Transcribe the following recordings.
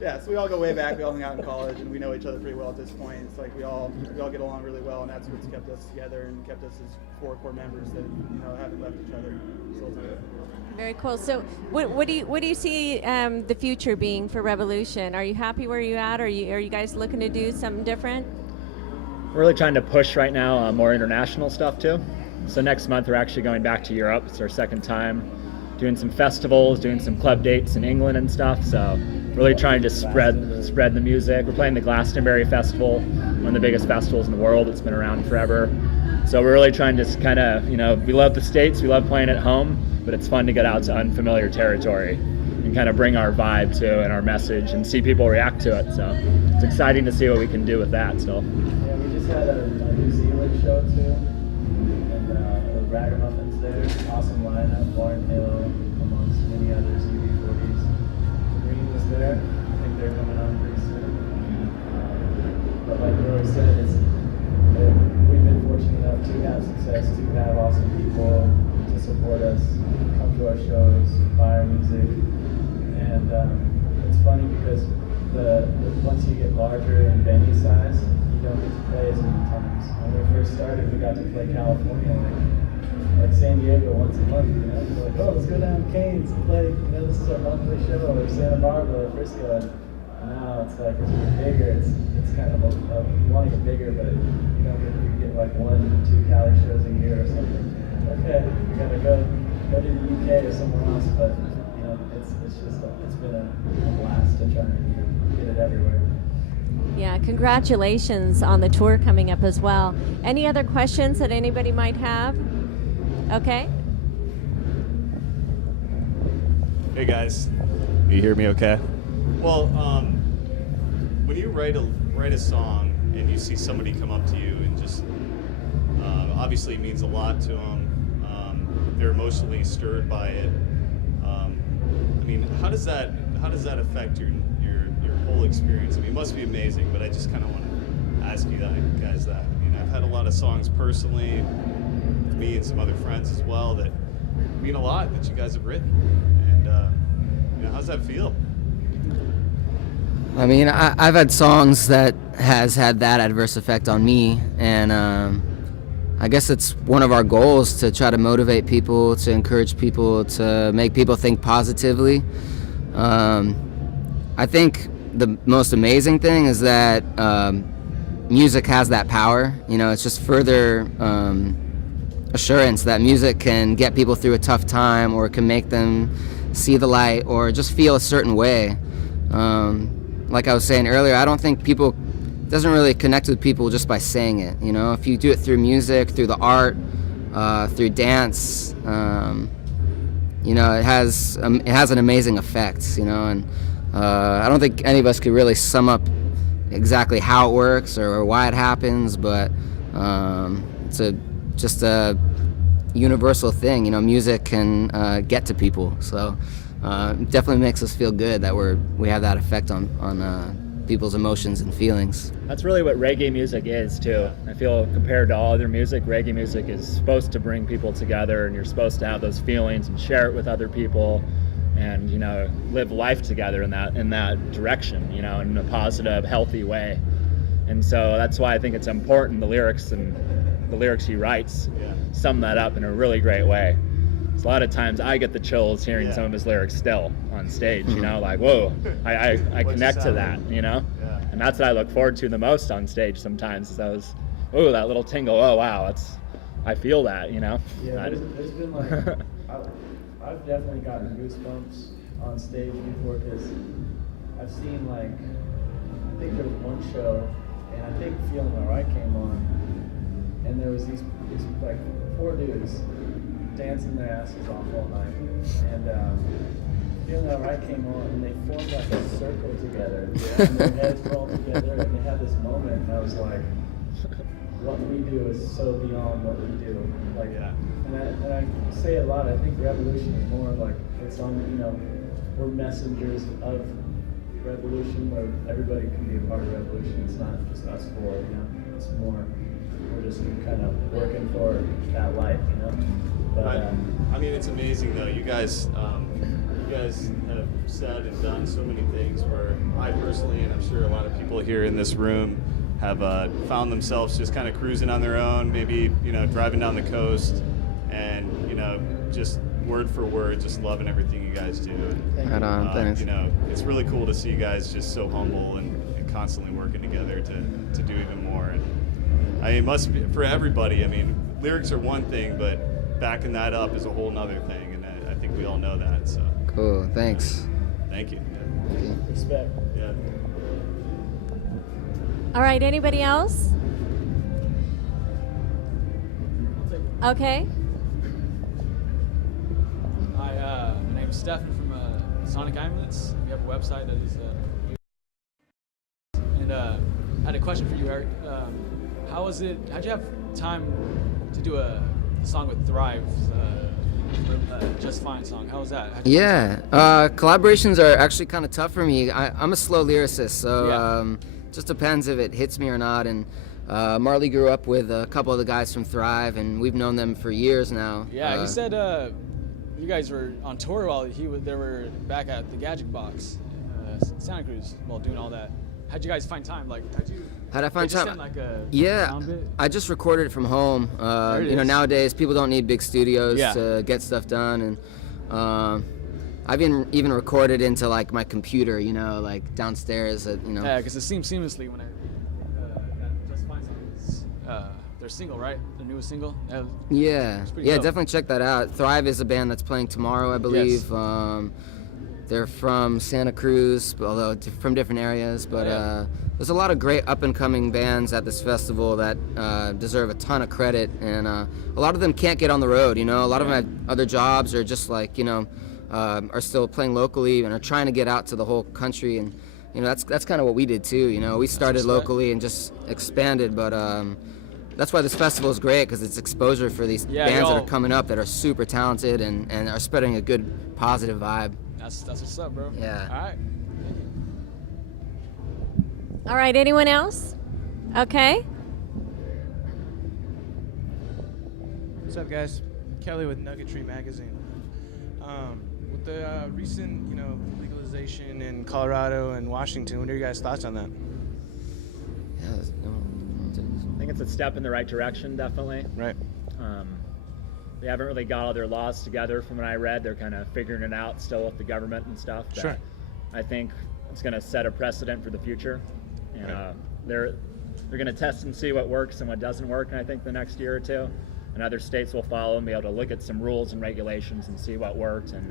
Yeah, so we all go way back. We all hung out in college, and we know each other pretty well at this point. It's like we all get along really well, and that's what's kept us together and kept us as four core members that haven't left each other. Very cool. So, what do you see the future being for Rebelution? Are you happy where you're at? Are you guys looking to do something different? We're really trying to push right now more international stuff too. So next month we're actually going back to Europe. It's our second time doing some festivals, doing some club dates in England and stuff. So really trying to spread the music. We're playing the Glastonbury Festival, one of the biggest festivals in the world. It's been around forever. So we're really trying to kind of, we love the States, we love playing at home, but it's fun to get out to unfamiliar territory and kind of bring our vibe to and our message and see people react to it. So it's exciting to see what we can do with that still. Yeah, we just had a New Zealand show too, and the Ragamuffins there, awesome lineup, Lauren Hill, amongst many others, UB40s. Green was there, I think they're coming on pretty soon. But like Roy said, we've been fortunate enough to have success, to have awesome people to support us, come to our shows, buy our music, and it's funny because once you get larger in venue size, you don't get to play as many times. When we first started, we got to play California, like San Diego once a month. We're like, oh, let's go down to Canes and play. This is our monthly show, or Santa Barbara, or Frisco. And now it's like as we get bigger, it's kind of you want to get bigger, but you get like 1 to 2 Cali shows a year or something. Okay, we gotta go to the UK or somewhere else, but it's been a blast to try and get it everywhere. Yeah, congratulations on the tour coming up as well. Any other questions that anybody might have? Okay. Hey guys, you hear me okay? Well, when you write a song and you see somebody come up to you and just obviously it means a lot to them. They're emotionally stirred by it. I mean, how does that affect your whole experience? I mean, it must be amazing, but I just kind of want to ask you guys that. I mean, I've had a lot of songs personally, with me and some other friends as well, that mean a lot that you guys have written. And how's that feel? I mean, I've had songs that has had that adverse effect on me, and I guess it's one of our goals to try to motivate people, to encourage people, to make people think positively. I think the most amazing thing is that music has that power. It's just further assurance that music can get people through a tough time, or can make them see the light, or just feel a certain way. Like I was saying earlier, I don't think people doesn't really connect with people just by saying it. If you do it through music, through the art, through dance, it has an amazing effect. And I don't think any of us could really sum up exactly how it works or why it happens, but it's just a universal thing. Music can get to people, so it definitely makes us feel good that we have that effect on people's emotions and feelings. That's really what reggae music is too. I feel compared to all other music, reggae music is supposed to bring people together, and you're supposed to have those feelings and share it with other people, and live life together in that direction, in a positive, healthy way. And so that's why I think it's important. The lyrics he writes sum that up in a really great way. A lot of times I get the chills hearing some of his lyrics still on stage, like, whoa, I connect to that, and that's what I look forward to the most on stage sometimes, is that little tingle, oh wow, I feel that, Yeah, there's been like, I've definitely gotten goosebumps on stage before, because I've seen I think there was one show, and I think Feeling Alright came on, and there was these like 4 dudes dancing their asses off all night, and Feeling Alright came on, and they formed like a circle together, and their heads were all together, and they had this moment, and I was like, what we do is so beyond what we do. And I say it a lot. I think Rebelution is more like, it's on, we're messengers of Rebelution, where everybody can be a part of Rebelution. It's not just us 4, it's more, we're just kind of working for that life, But I mean, it's amazing though. You guys, guys have said and done so many things where I personally, and I'm sure a lot of people here in this room, have found themselves just kind of cruising on their own, maybe, driving down the coast and, just word for word, just loving everything you guys do. Right on, thanks. It's really cool to see you guys just so humble and constantly working together to do even more. And I mean, it must be for everybody. I mean, lyrics are one thing, but backing that up is a whole nother thing, and I think we all know that. So Cool, thanks. thank you. Respect. Yeah. All right, anybody else? Okay. Hi, my name's Stefan from Sonic Amulets. We have a website that is and I had a question for you, Eric. How'd you have time to do a song with Thrive, Just Fine song? How was that? How'd you find Yeah, collaborations are actually kind of tough for me. I'm a slow lyricist, so Yeah. just depends if it hits me or not. And Marley grew up with a couple of the guys from Thrive, and we've known them for years now. Yeah, he said you guys were on tour while they were back at the Gadget Box, Santa Cruz, while doing all that. How'd you guys find time? How'd I find Did you time? send, like, a Yeah, sound bit? I just recorded it from home. There it is. Nowadays people don't need big studios Yeah. to get stuff done, and I've even recorded into like my computer, like downstairs. Yeah, because it seems seamlessly when that Just Fine song is their single, right? Their newest single. Yeah, pretty yeah, dope. definitely check that out. Thrive is a band that's playing tomorrow, I believe. Yes. They're from Santa Cruz, although from different areas. But Yeah. there's a lot of great up-and-coming bands at this festival that deserve a ton of credit, and a lot of them can't get on the road. A lot of them have other jobs or just like are still playing locally and are trying to get out to the whole country. And that's kind of what we did too. We started respect. locally and just expanded, but. That's why this festival is great, because it's exposure for these Yeah, bands that y'all- are coming up that are super talented and are spreading a good positive vibe. That's what's up, bro. Yeah. All right. All right, anyone else? Okay. What's up, guys? Kelly with Nuggetry Magazine. With the recent, legalization in Colorado and Washington, what are your guys' thoughts on that? I think it's a step in the right direction, definitely. Right. They haven't really got all their laws together from what I read. They're kind of figuring it out still with the government and stuff. But Sure. I think it's going to set a precedent for the future. And Right. they're going to test and see what works and what doesn't work, and I think the next year or two. And other states will follow and be able to look at some rules and regulations and see what works. And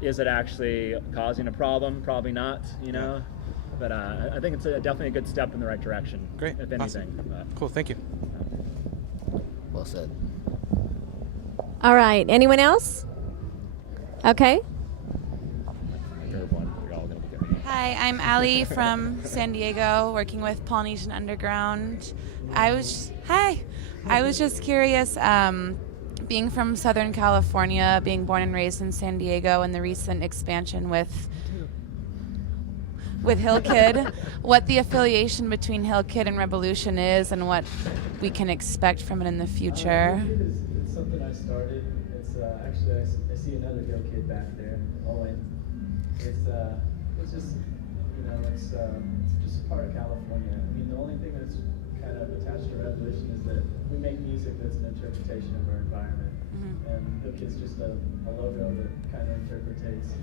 is it actually causing a problem? Probably not, Yeah. But I think it's definitely a good step in the right direction, Great. if anything. Awesome. But, Cool, thank you. Well said. All right, anyone else? Okay. third one, we're all gonna be good. Hi, I'm Allie from San Diego, working with Polynesian Underground. I was just curious, being from Southern California, being born and raised in San Diego, and the recent expansion with Hill Kid, what the affiliation between Hill Kid and Rebelution is, and what we can expect from it in the future. It's something I started. It's actually I see another Hill Kid back there, Owen. It's just it's just a part of California. I mean, the only thing that's kind of attached to Revolution is that we make music that's an interpretation of our environment, and Hill Kid's just a logo that kind of interpretates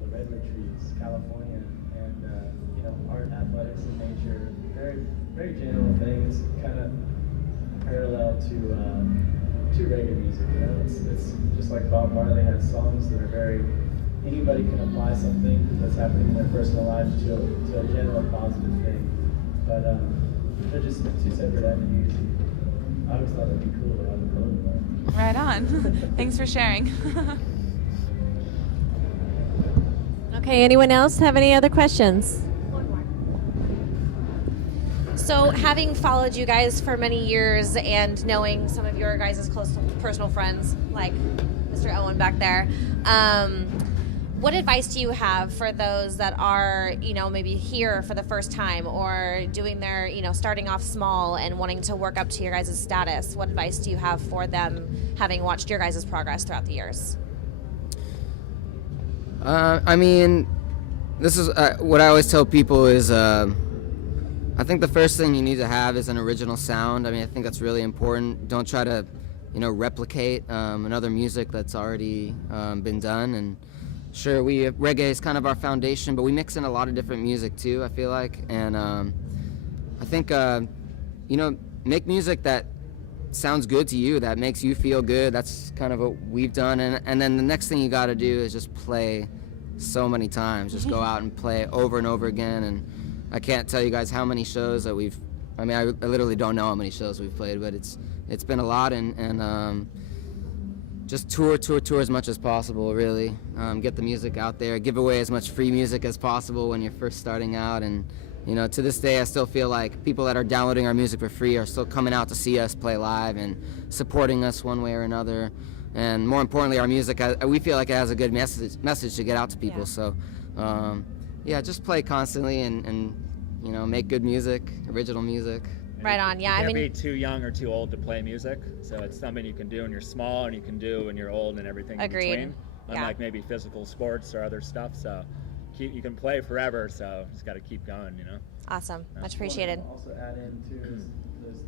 the redwood trees, California, and art, athletics, and nature. Very, very general things, kind of parallel to reggae music. It's just like Bob Marley has songs that are very. Anybody can apply something that's happening in their personal life to a general positive thing, but they're just two separate avenues. I always thought it'd be cool to have a clothing line. Right on. Thanks for sharing. Okay, anyone else have any other questions? So, having followed you guys for many years and knowing some of your guys' close personal friends, like Mr. Owen back there, what advice do you have for those that are, maybe here for the first time or doing their, starting off small and wanting to work up to your guys' status? What advice do you have for them, having watched your guys' progress throughout the years? I mean, this is what I always tell people is I think the first thing you need to have is an original sound. I mean, I think that's really important. Don't try to, replicate another music that's already been done. And sure, reggae is kind of our foundation, but we mix in a lot of different music too, I feel like. And I think, make music that sounds good to you, that makes you feel good. That's kind of what we've done. And then the next thing you got to do is just play so many times. Just go out and play over and over again. And I can't tell you guys how many shows that I literally don't know how many shows we've played, but it's been a lot. And just tour as much as possible, really. Get the music out there, give away as much free music as possible when you're first starting out. And to this day, I still feel like people that are downloading our music for free are still coming out to see us play live and supporting us one way or another. And more importantly, our music, we feel like it has a good message to get out to people. Yeah. So, just play constantly and make good music, original music. Right on. Yeah. You can't be too young or too old to play music. So it's something you can do when you're small and you can do when you're old and everything Agreed. in between. Unlike maybe physical sports or other stuff. So you can play forever. So just got to keep going. Awesome. Much appreciated. Also add in too is